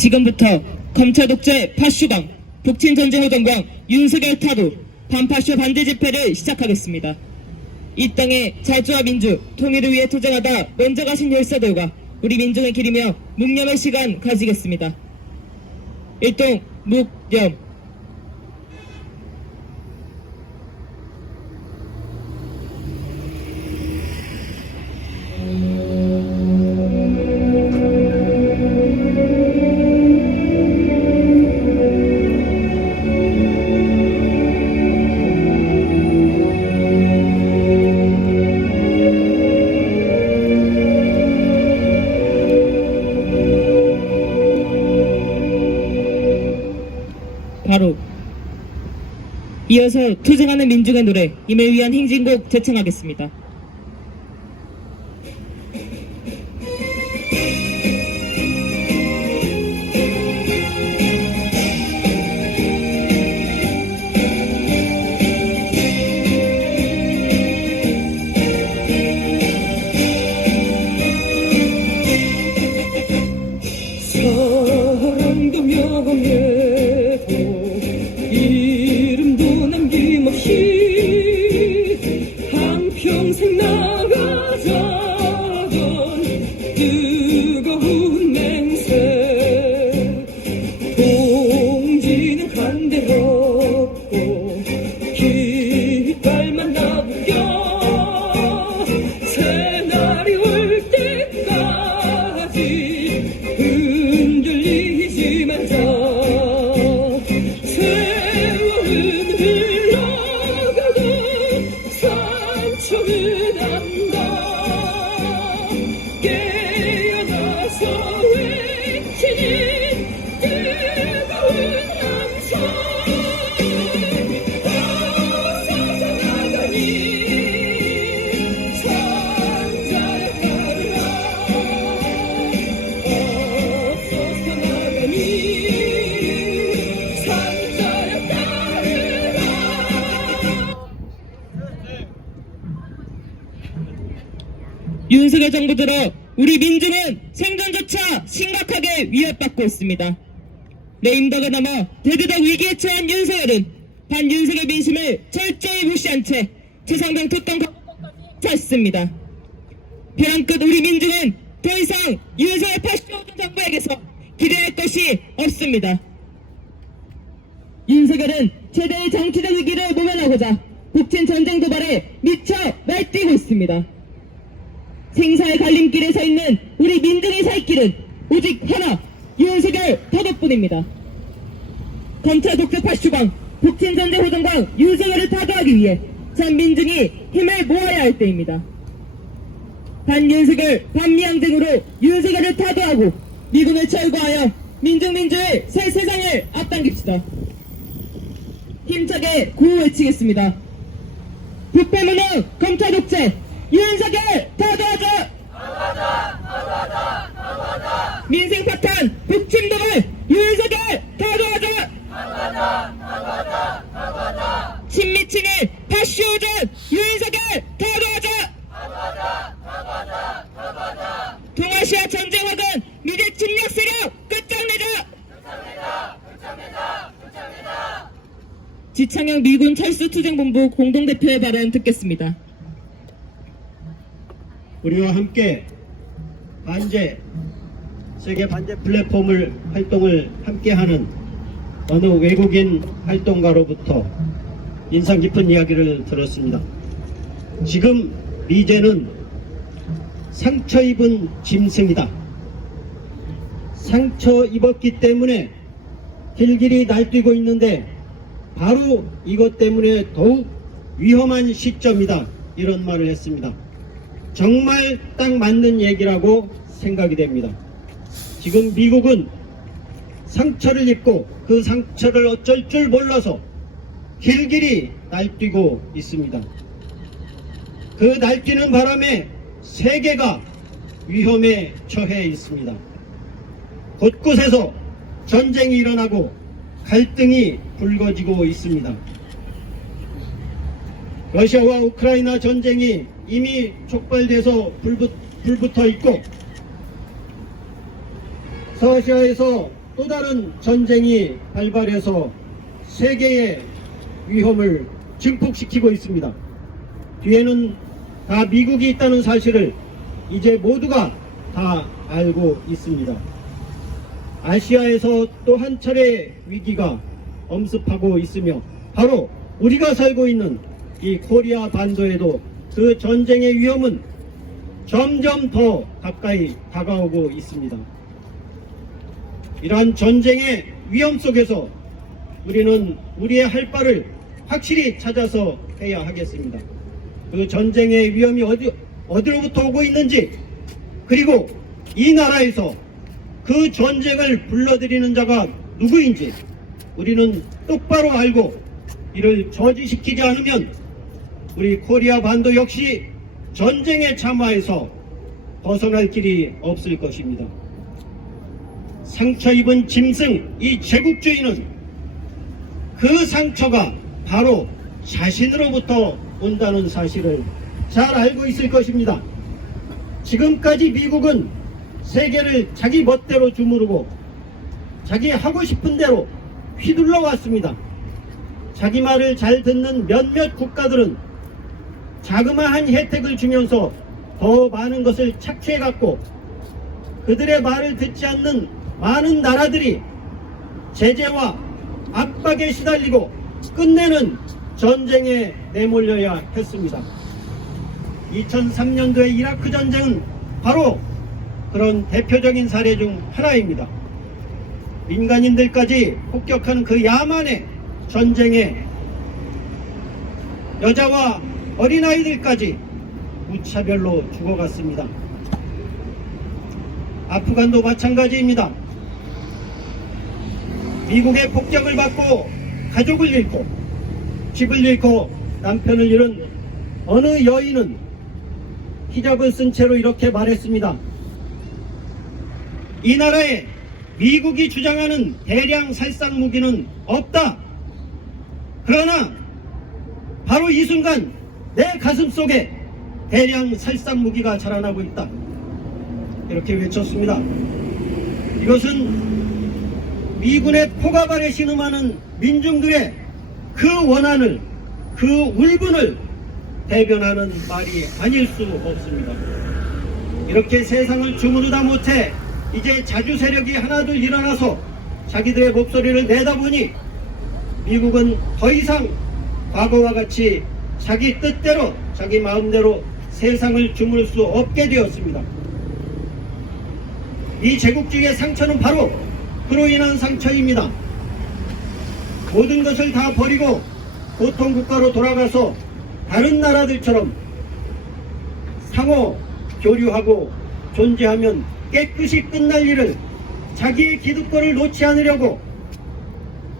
지금부터 검찰 독재 파슈강, 북친 전쟁 호동강, 윤석열 타도, 반파쇼 반대 집회를 시작하겠습니다. 이 땅의 자주와 민주, 통일을 위해 투쟁하다 먼저 가신 열사들과 우리 민중을 기리며 묵념의 시간 가지겠습니다. 일동 묵념. 바로 이어서 투쟁하는 민중의 노래 임을 위한 행진곡 제청하겠습니다. 사랑도 명예도 이름도 남김없이 한평생 나가자던 뜨거운 맹세 동지는 간대롭고 깃발만 나부겨 새날이 올 때까지 흔들리지 말자. 세월은 흘러가고 상처는 난다. 깨어나서 외치는 뜨거운 함성. 어서서 나가니 산자야 따르라. 어서서 나가니 산자야 따르라. 윤석열 정부 들어 우리 민주는 생존조차 심각하게 위협받고 있습니다. 레임덕을 넘어 대대적 위기에 처한 윤석열은 반윤석열 민심을 철저히 무시한 채 최상병 특권 거부까지 했습니다. 벼랑 끝 우리 민주는 더 이상 윤석열 파쇼 정부에게서 기대할 것이 없습니다. 윤석열은 최대의 정치적 위기를 모면하고자 북친 전쟁 도발에 미쳐 날뛰고 있습니다. 생사의 갈림길에 서 있는 우리 민중의 살 길은 오직 하나, 윤석열 타도뿐입니다. 검찰 독재 파슈강, 북친 전쟁 호동강 윤석열을 타도하기 위해 전 민중이 힘을 모아야 할 때입니다. 반윤석열, 반미항쟁으로 윤석열을 타도하고 미군을 철거하여 민중민주의 새 세상을 앞당깁시다. 힘차게 구호 외치겠습니다. 부패무능 검찰 독재 윤석열 타도하자! 민생 파탄 북침 도발 윤석열 타도하자! 친미친일 파쇼전 윤석열 타도하자! 동아시아 전쟁 화근 미제 침략 세력 끝장내자! 지창영 미군 철수투쟁본부 공동대표의 발언 듣겠습니다. 우리와 함께 세계 반제 플랫폼을 활동을 함께하는 어느 외국인 활동가로부터 인상 깊은 이야기를 들었습니다. 지금 미제는 상처 입은 짐승이다. 상처 입었기 때문에 길길이 날뛰고 있는데 바로 이것 때문에 더욱 위험한 시점이다. 이런 말을 했습니다. 정말 딱 맞는 얘기라고 생각이 됩니다. 지금 미국은 상처를 입고 그 상처를 어쩔 줄 몰라서 길길이 날뛰고 있습니다. 그 날뛰는 바람에 세계가 위험에 처해 있습니다. 곳곳에서 전쟁이 일어나고 갈등이 불거지고 있습니다. 러시아와 우크라이나 전쟁이 이미 촉발돼서 불붙어 있고, 서아시아에서 또 다른 전쟁이 발발해서 세계의 위험을 증폭시키고 있습니다. 뒤에는 다 미국이 있다는 사실을 이제 모두가 다 알고 있습니다. 아시아에서 또 한 차례 위기가 엄습하고 있으며 바로 우리가 살고 있는 이 코리아 반도에도 그 전쟁의 위험은 점점 더 가까이 다가오고 있습니다. 이러한 전쟁의 위험 속에서 우리는 우리의 할 바를 확실히 찾아서 해야 하겠습니다. 그 전쟁의 위험이 어디로부터 오고 있는지, 그리고 이 나라에서 그 전쟁을 불러들이는 자가 누구인지 우리는 똑바로 알고 이를 저지시키지 않으면 우리 코리아 반도 역시 전쟁의 참화에서 벗어날 길이 없을 것입니다. 상처 입은 짐승, 이 제국주의는 그 상처가 바로 자신으로부터 온다는 사실을 잘 알고 있을 것입니다. 지금까지 미국은 세계를 자기 멋대로 주무르고 자기 하고 싶은 대로 휘둘러 왔습니다. 자기 말을 잘 듣는 몇몇 국가들은 자그마한 혜택을 주면서 더 많은 것을 착취해갔고, 그들의 말을 듣지 않는 많은 나라들이 제재와 압박에 시달리고 끝내는 전쟁에 내몰려야 했습니다. 2003년도의 이라크 전쟁은 바로 그런 대표적인 사례 중 하나입니다. 민간인들까지 폭격하는 그 야만의 전쟁에 여자와 어린아이들까지 무차별로 죽어갔습니다. 아프간도 마찬가지입니다. 미국의 폭격을 받고 가족을 잃고 집을 잃고 남편을 잃은 어느 여인은 히잡을 쓴 채로 이렇게 말했습니다. 이 나라에 미국이 주장하는 대량 살상 무기는 없다. 그러나 바로 이 순간 내 가슴 속에 대량 살상 무기가 자라나고 있다. 이렇게 외쳤습니다. 이것은 미군의 포가발에 신음하는 민중들의 그 원한을, 그 울분을 대변하는 말이 아닐 수 없습니다. 이렇게 세상을 주무르다 못해 이제 자주 세력이 하나둘 일어나서 자기들의 목소리를 내다보니 미국은 더 이상 과거와 같이 자기 뜻대로 자기 마음대로 세상을 주무를 수 없게 되었습니다. 이 제국주의의 상처는 바로 그로 인한 상처입니다. 모든 것을 다 버리고 보통국가로 돌아가서 다른 나라들처럼 상호 교류하고 존재하면 깨끗이 끝날 일을 자기의 기득권을 놓지 않으려고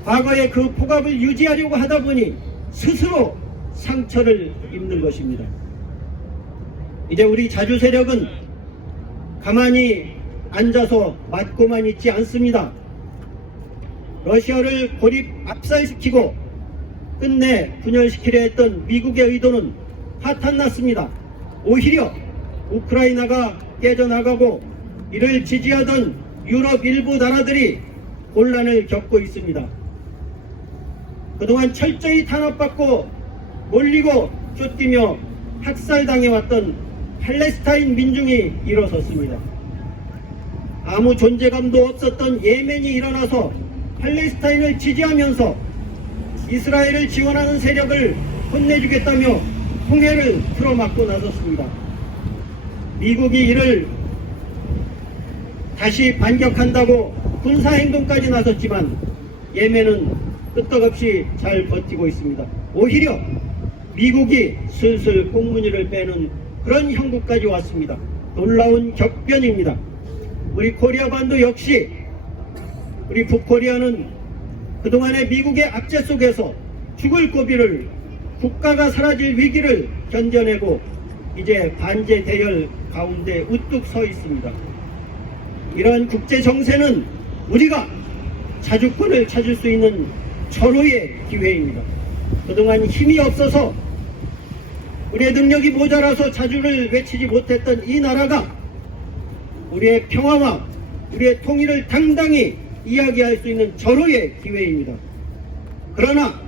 과거의 그 폭압을 유지하려고 하다 보니 스스로 상처를 입는 것입니다. 이제 우리 자주 세력은 가만히 앉아서 맞고만 있지 않습니다. 러시아를 고립 압살시키고 끝내 분열시키려 했던 미국의 의도는 파탄났습니다. 오히려 우크라이나가 깨져나가고 이를 지지하던 유럽 일부 나라들이 혼란을 겪고 있습니다. 그동안 철저히 탄압받고 몰리고 쫓기며 학살당해왔던 팔레스타인 민중이 일어섰습니다. 아무 존재감도 없었던 예멘이 일어나서 팔레스타인을 지지하면서 이스라엘을 지원하는 세력을 혼내주겠다며 홍해를 틀어막고 나섰습니다. 미국이 이를 다시 반격한다고 군사행동까지 나섰지만 예멘은 끄떡없이 잘 버티고 있습니다. 오히려 미국이 슬슬 꽁무니를 빼는 그런 형국까지 왔습니다. 놀라운 격변입니다. 우리 코리아 반도 역시 우리 북코리아는 그동안의 미국의 압제 속에서 죽을 고비를, 국가가 사라질 위기를 견뎌내고 이제 반제 대열 가운데 우뚝 서 있습니다. 이러한 국제 정세는 우리가 자주권을 찾을 수 있는 절호의 기회입니다. 그동안 힘이 없어서 우리의 능력이 모자라서 자주를 외치지 못했던 이 나라가 우리의 평화와 우리의 통일을 당당히 이야기할 수 있는 절호의 기회입니다. 그러나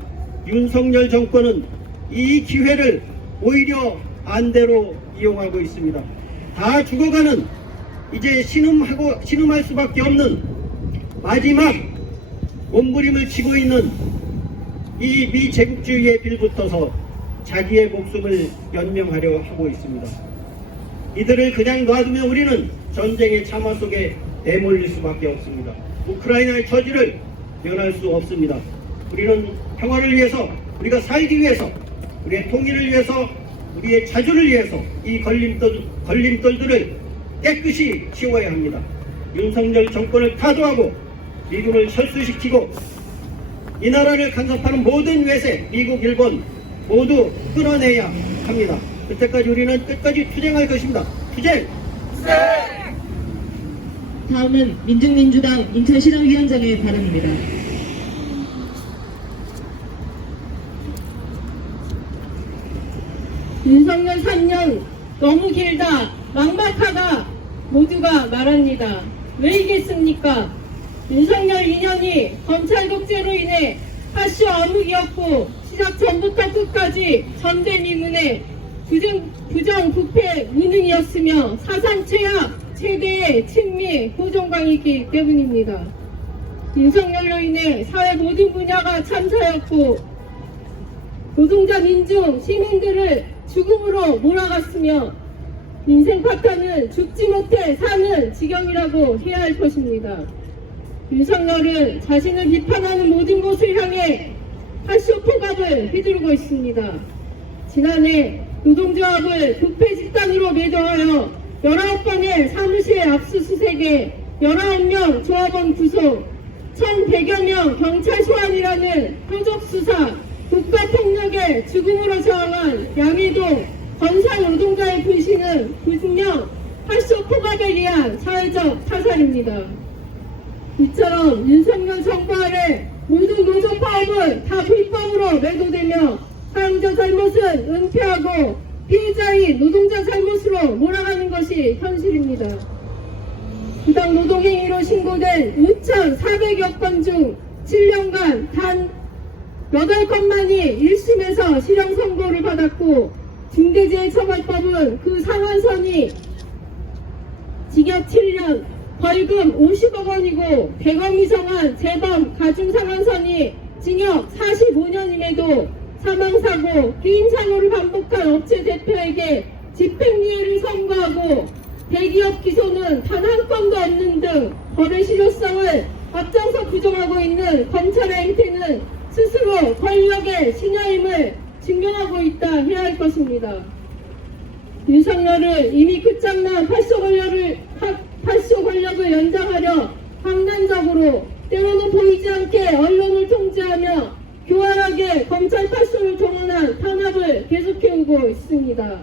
윤석열 정권은 이 기회를 오히려 반대로 이용하고 있습니다. 다 죽어가는, 이제 신음할 수밖에 없는 마지막 몸부림을 치고 있는 이 미제국주의에 빌붙어서 자기의 목숨을 연명하려 하고 있습니다. 이들을 그냥 놔두면 우리는 전쟁의 참화 속에 내몰릴 수밖에 없습니다. 우크라이나의 처지를 면할 수 없습니다. 우리는 평화를 위해서, 우리가 살기 위해서, 우리의 통일을 위해서, 우리의 자주를 위해서 이 걸림돌들을 깨끗이 치워야 합니다. 윤석열 정권을 타도하고 미군을 철수시키고 이 나라를 간섭하는 모든 외세, 미국, 일본 모두 끊어내야 합니다. 그때까지 우리는 끝까지 투쟁할 것입니다. 투쟁! 다음은 민중민주당 인천시당 위원장의 발언입니다. 윤석열 3년 너무 길다, 막막하다 모두가 말합니다. 왜 이겠습니까? 윤석열 2년이 검찰 독재로 인해 하쇼 암흑이었고 시작 전부터 끝까지 전대미문의 부정부패 무능이었으며 사상 최악 최대의 친미 호종강이기 때문입니다. 윤석열로 인해 사회 모든 분야가 참사였고 노동자, 민중, 시민들을 죽음으로 몰아갔으며 인생 파탄은 죽지 못해 사는 지경이라고 해야 할 것입니다. 윤석열은 자신을 비판하는 모든 곳을 향해 하쇼포갑을 휘두르고 있습니다. 지난해 노동조합을 부패 집단으로 매도하여 19번의 사무실 압수수색에 19명 조합원 구속, 1,100여 명 경찰 소환이라는 표적수사, 국가폭력에 죽음으로 저항한 양해동 건설 노동자의 분신은 분명 하쇼포갑에 의한 사회적 타살입니다. 이처럼 윤석열 정부 아래 모든 노조파업은 다 불법으로 매도되며 사용자 잘못은 은폐하고 피해자인 노동자 잘못으로 몰아가는 것이 현실입니다. 부당 노동행위로 신고된 5,400여 건 중 7년간 단 8건만이 1심에서 실형 선고를 받았고 중대재해처벌법은 그 상한선이 징역 7년, 벌금 50억 원이고 대검이 정한 재범 가중상한선이 징역 45년임에도 사망사고, 개인사고를 반복한 업체 대표에게 집행유예를 선고하고 대기업 기소는 단 한 건도 없는 등 법의 실효성을 앞장서 부정하고 있는 검찰의 행태는 스스로 권력의 신여임을 증명하고 있다 해야 할 것입니다. 윤석열은 이미 끝장난 파쇼 권력을 연장하려 강단적으로 때로는 보이지 않게 언론을 통제하며 교활하게 검찰 파쇼를 동원한 탄압을 계속해오고 있습니다.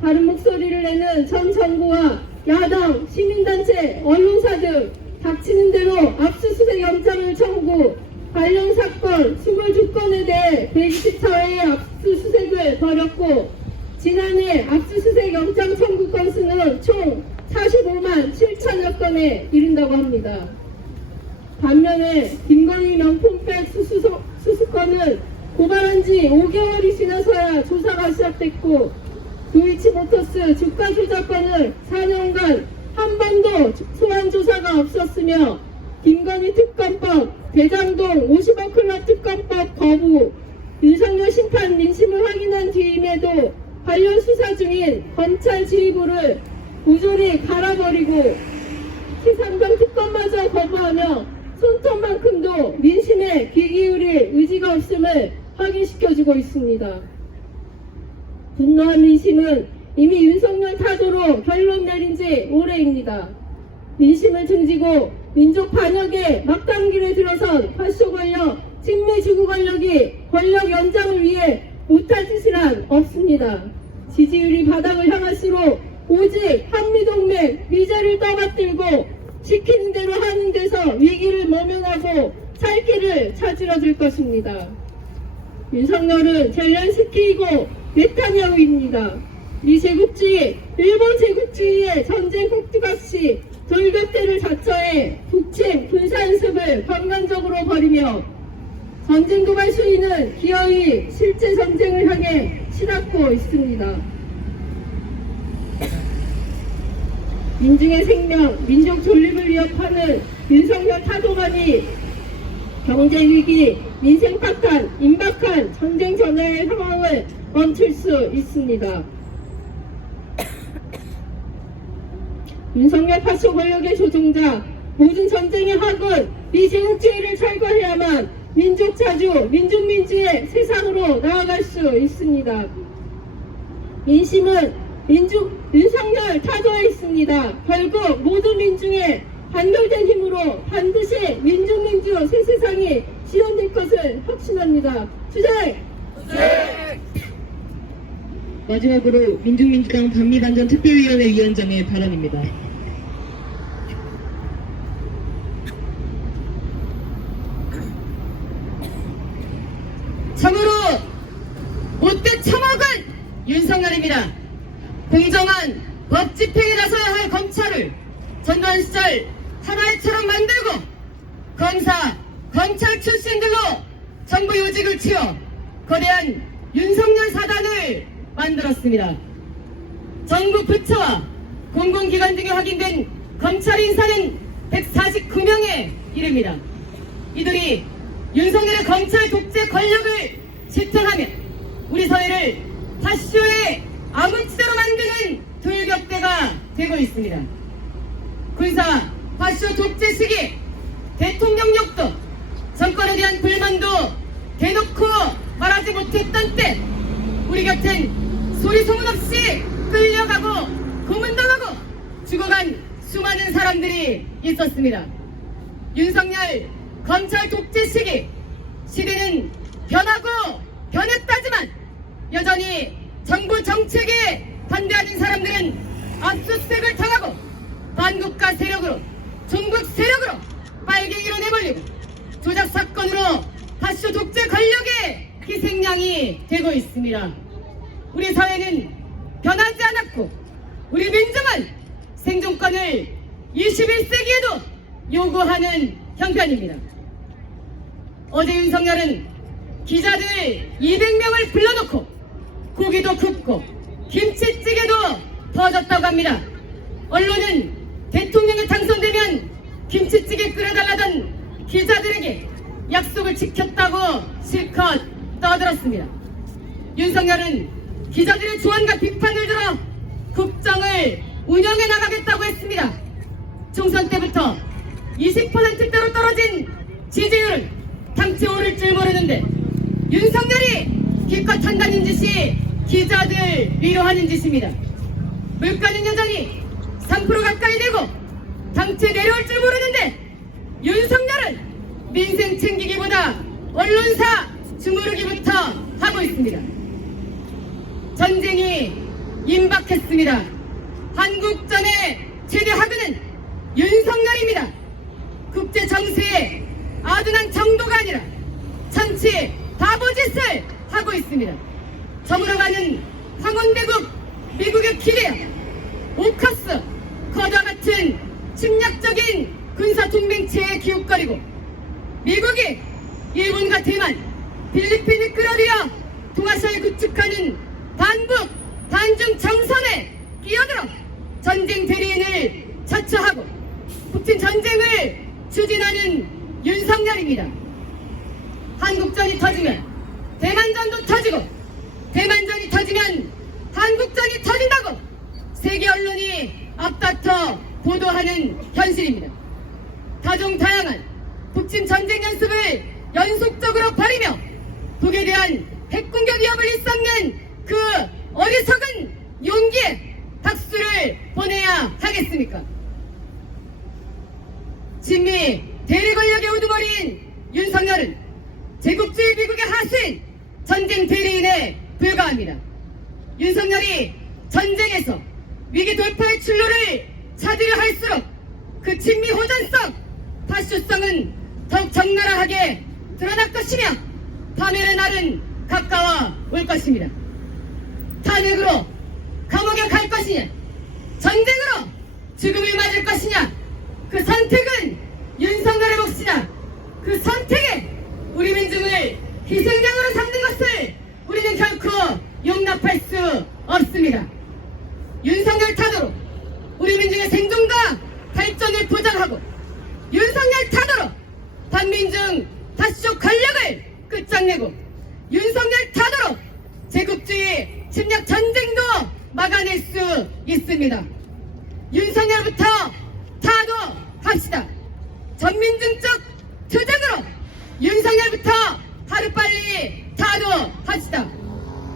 다른 목소리를 내는 전 정부와 야당, 시민단체, 언론사 등 닥치는 대로 압수수색 영장을 청구, 관련 사건 22건에 대해 124회의 압수수색을 벌였고 지난해 압수수색 영장 청구 건수는 총 45만 7천여 건에 이른다고 합니다. 반면에 김건희 명품백 수수건은 고발한 지 5개월이 지나서야 조사가 시작됐고 도이치모터스 주가 조작건은 4년간 한 번도 소환 조사가 없었으며 김건희 특검법, 대장동 50억 클럽 특검법 거부, 윤석열 심판 민심을 확인한 뒤임에도 관련 수사 중인 검찰 지휘부를 모조리 갈아버리고 최상병 특검마저 거부하며 손톱만큼도 민심에 귀 기울일 의지가 없음을 확인시켜주고 있습니다. 분노한 민심은 이미 윤석열 타도로 결론 내린 지 오래입니다. 민심을 등지고 민족 반역의 막단길에 들어선 파쇼 권력, 친미 주구 권력이 권력 연장을 위해 못할 짓은 한 없습니다. 지지율이 바닥을 향할수록 오직 한미동맹 미제를 떠받들고 시키는 대로 하는 데서 위기를 모면하고 살 길을 찾으려 들 것입니다. 윤석열은 젤렌스키이고 네타냐후입니다. 미 제국주의, 일본 제국주의의 전쟁 꼭두같이 돌격대를 자처해 북침 군사연습을 전쟁을 강간적으로 벌이며 전쟁 도발 시위는 기어이 실제 전쟁을 향해 치닫고 있습니다. 민중의 생명, 민족 존립을 위협하는 윤석열 타도만이 경제위기, 민생 파탄, 임박한 전쟁 전의 상황을 멈출 수 있습니다. 윤석열 파쇼 권력의 조종자, 모든 전쟁의 학은 미제국주의를 철거해야만 민족 자주, 민중민주의 세상으로 나아갈 수 있습니다. 민심은 윤석열 타도에 있습니다. 결국 모든 민중의 단결된 힘으로 반드시 민중민주 새 세상이 실현될 것을 확신합니다. 투쟁! 마지막으로 민중민주당 반미반전특별위원회 위원장의 발언입니다. 참으로 못돼 처먹은 윤석열입니다. 공정한 법 집행에 나서야 할 검찰을 전두환 시절 하나의처럼 만들고 검사, 검찰 출신들로 정부 요직을 치워 거대한 윤석열 사단을 만들었습니다. 정부 부처와 공공기관 등에 확인된 검찰 인사는 149명에 이릅니다. 이들이 윤석열의 검찰 독재 권력을 지탱하며 우리 사회를 파쇼의 아무치대로 만드는 돌격대가 되고 있습니다. 군사 파쇼 독재 시기 대통령욕도 정권에 대한 불만도 대놓고 말하지 못했던 때 우리 곁엔 소리 소문 없이 끌려가고 고문당하고 죽어간 수많은 사람들이 있었습니다. 윤석열 검찰 독재 시기 시대는 변하고 변했다지만 여전히 정부 정책에 반대하는 사람들은 압수수색을 당하고 반국가 세력으로 종북 세력으로 빨갱이로 내몰리고 조작 사건으로 파쇼 독재 권력의 희생양이 되고 있습니다. 우리 사회는 변하지 않았고 우리 민중은 생존권을 21세기에도 요구하는 형편입니다. 어제 윤석열은 기자들 200명을 불러놓고 고기도 굽고 김치찌개도 터졌다고 합니다. 언론은 대통령이 당선되면 김치찌개 끓여달라던 기자들에게 약속을 지켰다고 실컷 떠들었습니다. 윤석열은 기자들의 조언과 비판을 들어 국정을 운영해 나가겠다고 했습니다. 총선 때부터 20%대로 떨어진 지지율은 당체 오를 줄 모르는데 윤석열이 기껏 한다는 짓이 기자들 위로하는 짓입니다. 물가는 여전히 3% 가까이 되고 당체 내려올 줄 모르는데 윤석열은 민생 챙기기보다 언론사 주무르기부터 하고 있습니다. 전쟁이 임박했습니다. 한국전의 최대 하근은 윤석열입니다. 국제 정세에 아둔한 정도가 아니라 천치 바보짓을 하고 있습니다. 저물어가는 황혼대국 미국의 기대야 오커스 거다 같은 침략적인 군사동맹체에 기웃거리고 미국이 일본과 대만, 필리핀을 끌어들여 동아시아에 구축하는 반북, 반중 정선에 끼어들어 전쟁 대리인을 자처하고 북친 전쟁을 추진하는 윤석열입니다. 한국전이 터지면 대만전도 터지고 대만전이 터지면 한국전이 터진다고 세계 언론이 앞다퉈 보도하는 현실입니다. 다종다양한 북침 전쟁 연습을 연속적으로 벌이며 북에 대한 핵공격 위협을 일삼는 그 어리석은 용기에 박수를 보내야 하겠습니까? 친미 대리 권력의 우두머리인 윤석열은 제국주의 미국의 하수인 전쟁 대리인에 불과합니다. 윤석열이 전쟁에서 위기 돌파의 출로를 찾으려 할수록 그 친미 호전성, 파쇼성은 더욱 적나라하게 드러날 것이며 파멸의 날은 가까워 올 것입니다. 탄핵으로 감옥에 갈 것이냐, 전쟁으로 죽음을 맞을 것이냐, 그 선택은 윤석열의 몫이나 있습니다. 윤석열부터 타도합시다. 전민중적 투쟁으로 윤석열부터 하루빨리 타도합시다.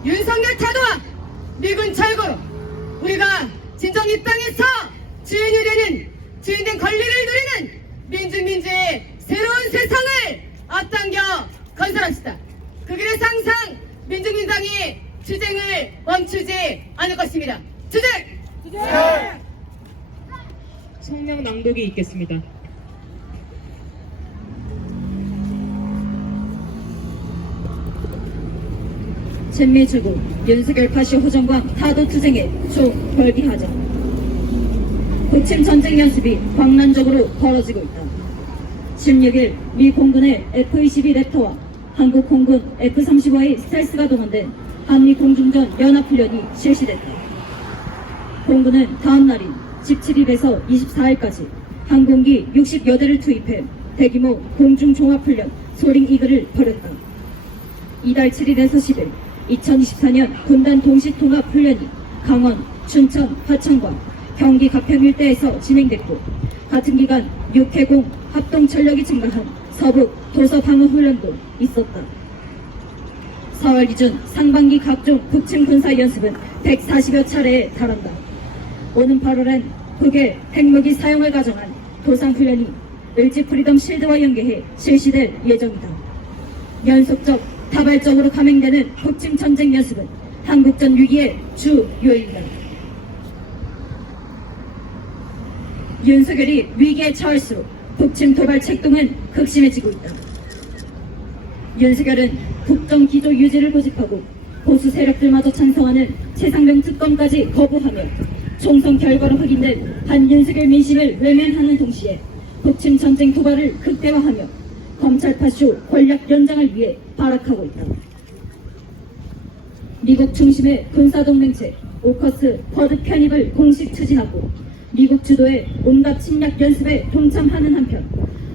윤석열 타도와 미군 철거로 우리가 진정 이 땅에서 주인이 되는, 주인된 권리를 누리는 민주의 새로운 세상을 앞당겨 건설합시다. 그 길에서 항상 민중민당이 투쟁을 멈추지 않을 것입니다. 투쟁! 성명 낭독이 있겠습니다. 친미주구 윤석열 파시 호전과 타도 투쟁의 총궐기하자. 북침 전쟁 연습이 광란적으로 벌어지고 있다. 16일 미 공군의 F-22 랩터와 한국 공군 F-35의 스텔스가 동원된 한미 공중전 연합훈련이 실시됐다. 공군은 다음 날인 17일에서 24일까지 항공기 60여 대를 투입해 대규모 공중종합훈련 소링 이글을 벌였다. 이달 7일에서 10일 2024년 군단 동시통합훈련이 강원, 춘천, 화천과 경기 가평 일대에서 진행됐고, 같은 기간 육해공 합동전력이 증가한 서북 도서방어훈련도 있었다. 4월 기준 상반기 각종 북침 군사 연습은 140여 차례에 달한다. 오는 8월엔 북의 핵무기 사용을 가정한 도상훈련이 을지 프리덤 실드와 연계해 실시될 예정이다. 연속적 다발적으로 감행되는 북침 전쟁 연습은 한국전 위기의 주 요인이다. 윤석열이 위기에 처할수록 북침 도발 책동은 극심해지고 있다. 윤석열은 국정 기조 유지를 고집하고 보수 세력들마저 찬성하는 최상병 특검까지 거부하며 총선 결과로 확인된 반윤석열 민심을 외면하는 동시에 북침 전쟁 도발을 극대화하며 검찰 파쇼 권력 연장을 위해 발악하고 있다. 미국 중심의 군사동맹체 오커스 쿼드 편입을 공식 추진하고 미국 주도의 온갖 침략 연습에 동참하는 한편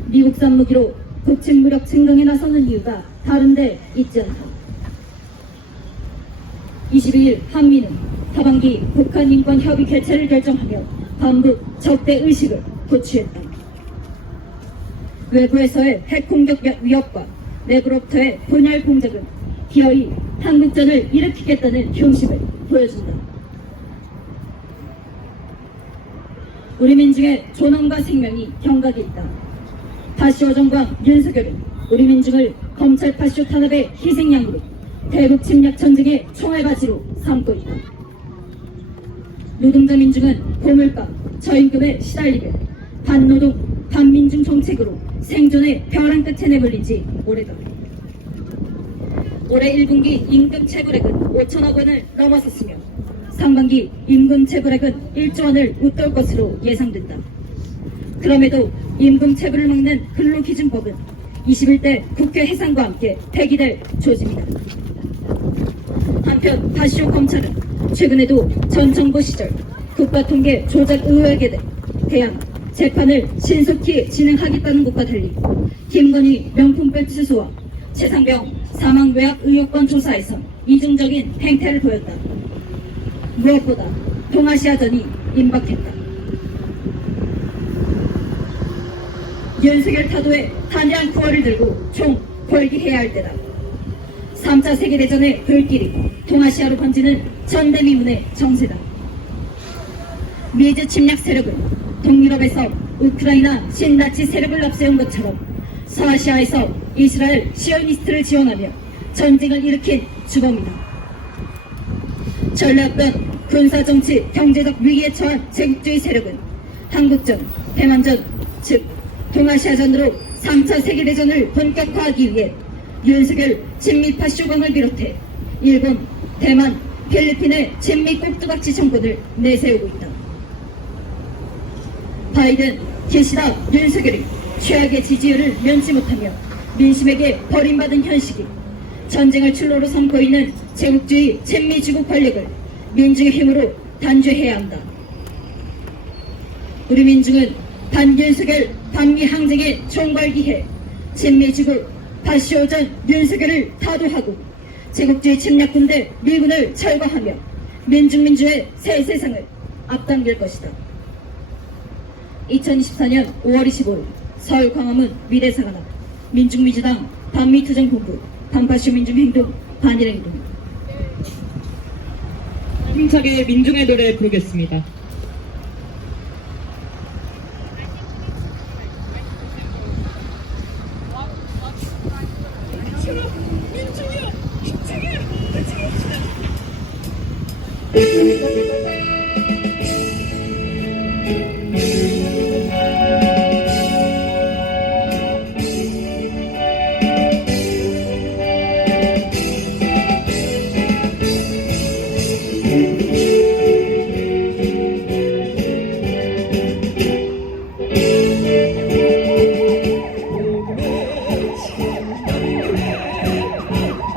미국산 무기로 북침 무력 증강에 나서는 이유가 다른 데 있지 않다. 22일 한미는 하반기 북한 인권 협의 개최를 결정하며 반북 적대 의식을 고취했다. 외부에서의 핵 공격 위협과 내부로부터의 분열 공작은 기어이 한국전을 일으키겠다는雄심을 보여준다. 우리 민중의 존엄과 생명이 경각에 있다. 파쇼정과 윤석열은 우리 민중을 검찰 파쇼 탄압의 희생양으로 대북 침략 전쟁의 총알바지로 삼고 있다. 노동자 민중은 고물가, 저임금에 시달리며 반노동, 반민중 정책으로 생존의 벼랑 끝에 내몰린 지 오래다. 올해 1분기 임금 체불액은 5천억 원을 넘어섰으며 상반기 임금 체불액은 1조 원을 웃돌 것으로 예상된다. 그럼에도 임금 체불을 막는 근로기준법은 21대 국회 해산과 함께 폐기될 조짐이다. 한편 파쇼 검찰은 최근에도 전 정부 시절 국가통계 조작 의혹에 대한 재판을 신속히 진행하겠다는 것과 달리 김건희 명품백 수수와 최상병 사망 외압 의혹권 조사에서 이중적인 행태를 보였다. 무엇보다 동아시아전이 임박했다. 윤석열 타도의 단일한 구호를 들고 총 벌기해야 할 때다. 3차 세계대전의 불길이 동아시아로 번지는 전대미문의 정세다. 미즈 침략 세력은 동유럽에서 우크라이나 신나치 세력을 앞세운 것처럼 서아시아에서 이스라엘 시오니스트를 지원하며 전쟁을 일으킨 주범이다. 전략권, 군사정치, 경제적 위기에 처한 제국주의 세력은 한국전, 대만전, 즉 동아시아전으로 3차 세계대전을 본격화하기 위해 윤석열 친미파 쇼강을 비롯해 일본, 대만, 필리핀의 친미 꼭두각시 정권을 내세우고 있다. 바이든, 기시다, 윤석열이 최악의 지지율을 면치 못하며 민심에게 버림받은 현실이 전쟁을 출로로 삼고 있는 제국주의 친미주국 권력을 민중의 힘으로 단죄해야 한다. 우리 민중은 반윤석열, 반미항쟁에 총괄기해 친미주국 파쇼전 윤석열을 타도하고 제국주의 침략군대 미군을 철거하며 민중민주의 새 세상을 앞당길 것이다. 2024년 5월 25일 서울 광화문 미래사관앞 민중민주당 반미투쟁본부 반파쇼 민중행동 반일행동. 힘차게 민중의 노래 부르겠습니다.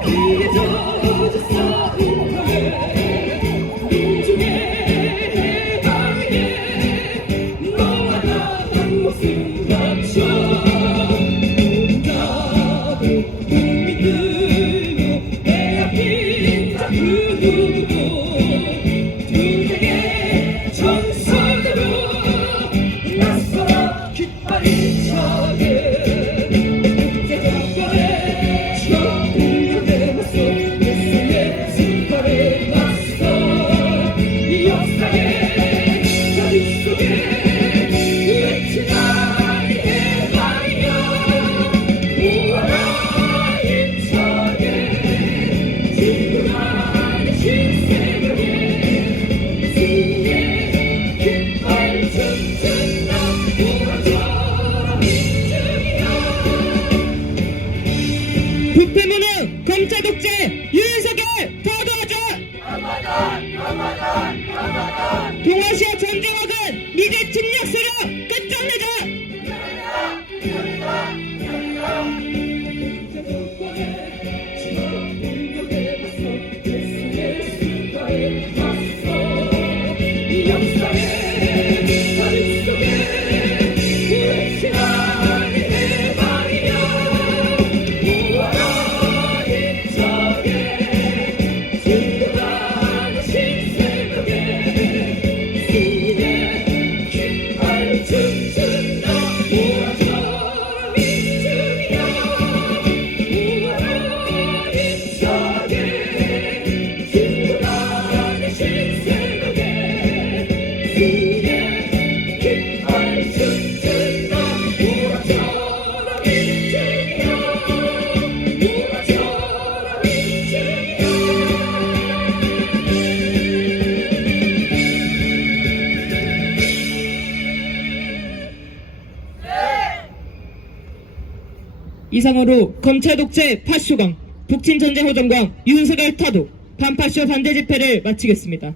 이게 젖어 싸운 거에 민중의 해방에 너와 나 한 목숨 바쳐 나도 국민들도 빼앗긴 자 그 누구도 둘에게 전설대로 나서라 깃발이 차게 부패무능 검찰 독재 윤석열 더 도와줘. 동아시아 전쟁학은 미제 침략 세력 끝장내자. 이상으로 검찰 독재 파쇼강, 북친 전쟁 호전광, 윤석열 타도, 반파쇼 반대 집회를 마치겠습니다.